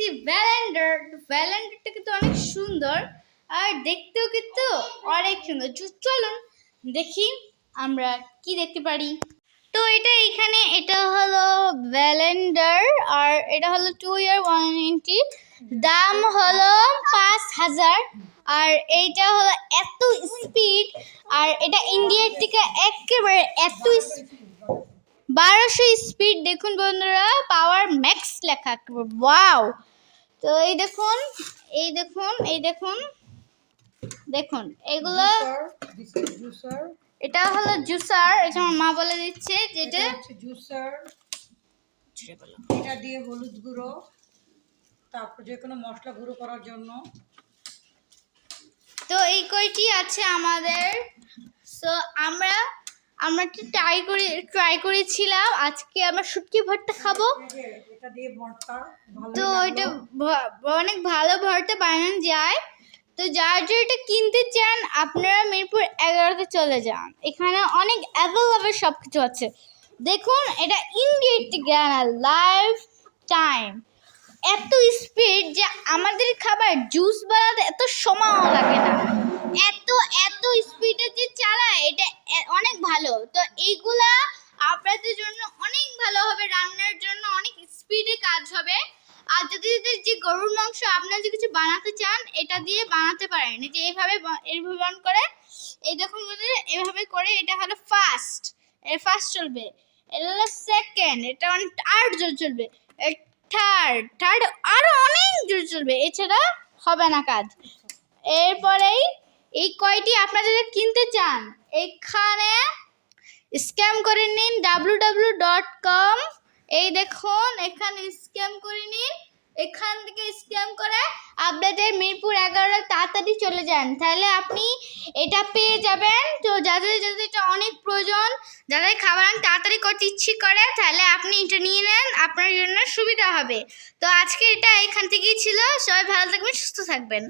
নিয়েছি ভ্যালেন্ডার। ভ্যালেন্ডারটা কিন্তু অনেক সুন্দর আর দেখতেও কিন্তু অনেক সুন্দর। চলুন দেখি আমরা কি দেখতে পারি। তো এটা হলো ভ্যালেন্ডার আর এটা হলো 2 year ওয়ারেন্টি। দাম হলো 5000 আর এইটা হলো এত স্পিড আর এটা ইন্ডিয়ার থেকে একেবারে এত 1200 স্পিড। দেখুন বন্ধুরা, পাওয়ার ম্যাক্স লেখা, ওয়াও। তো এই দেখুন দেখুন এগুলো, এটা হলো জুসার। এটা আমার মা বলে দিচ্ছে যেটা জুসার। এটা দিয়ে হলুদ গুঁড়ো, তারপর যে কোনো মশলা গুঁড়ো করার জন্য। তো এই কয়টি আছে আমাদের। সো আমরা ট্রাই করেছিলাম। আজকে আমরা শুটকি ভর্তা খাবো। এটা দিয়ে ভর্তা তো এটা অনেক ভালো ভর্তা বানানো যায়। তো যার এটা কিনতে চান আপনারা মিরপুর 11-তে চলে যান, এখানে অনেক অ্যাভেলেবল সব কিছু আছে। দেখুন এটা ইন্ডিয়ার থেকে লাইফ টাইম, এত স্পিড যে আমাদের খাবার জুস বানাতে এত সময়ও লাগে না। এত স্পিডে যে চালায় এটা অনেক ভালো। তো এইগুলা আপনাদের জন্য অনেক ভালো হবে, রান্নার জন্য অনেক স্পিডে কাজ হবে। আর যদি যে গরুর মাংস আপনারা যদি কিছু বানাতে চান এটা দিয়ে বানাতে পারেন। এই যে এইভাবে অন করে, এই দেখুন এভাবে করে, এটা হলো ফার্স্ট চলবে। এটা হলো সেকেন্ড, এটা আর জোর চলবে। থার্ড আরো অনেক জোর চলবে, এছাড়া হবে না কাজ। এরপরেই এই কয়টি আপনারা যদি কিনতে চান এখানে স্ক্যাম করে নিন www.com। এই দেখুন এখানে স্ক্যাম করে নিন, এখান থেকে স্ক্যাম করে আপনাদের মিরপুর 11 তাড়াতাড়ি চলে যান, তাহলে আপনি এটা পেয়ে যাবেন। তো যাদের এটা অনেক প্রয়োজন, যাদের খাবার তাড়াতাড়ি করতে ইচ্ছে করে, তাহলে আপনি এটা নিয়ে নেন, আপনার জন্য সুবিধা হবে। তো আজকে এটা এখান থেকেই ছিল। সবাই ভালো থাকবেন, সুস্থ থাকবেন।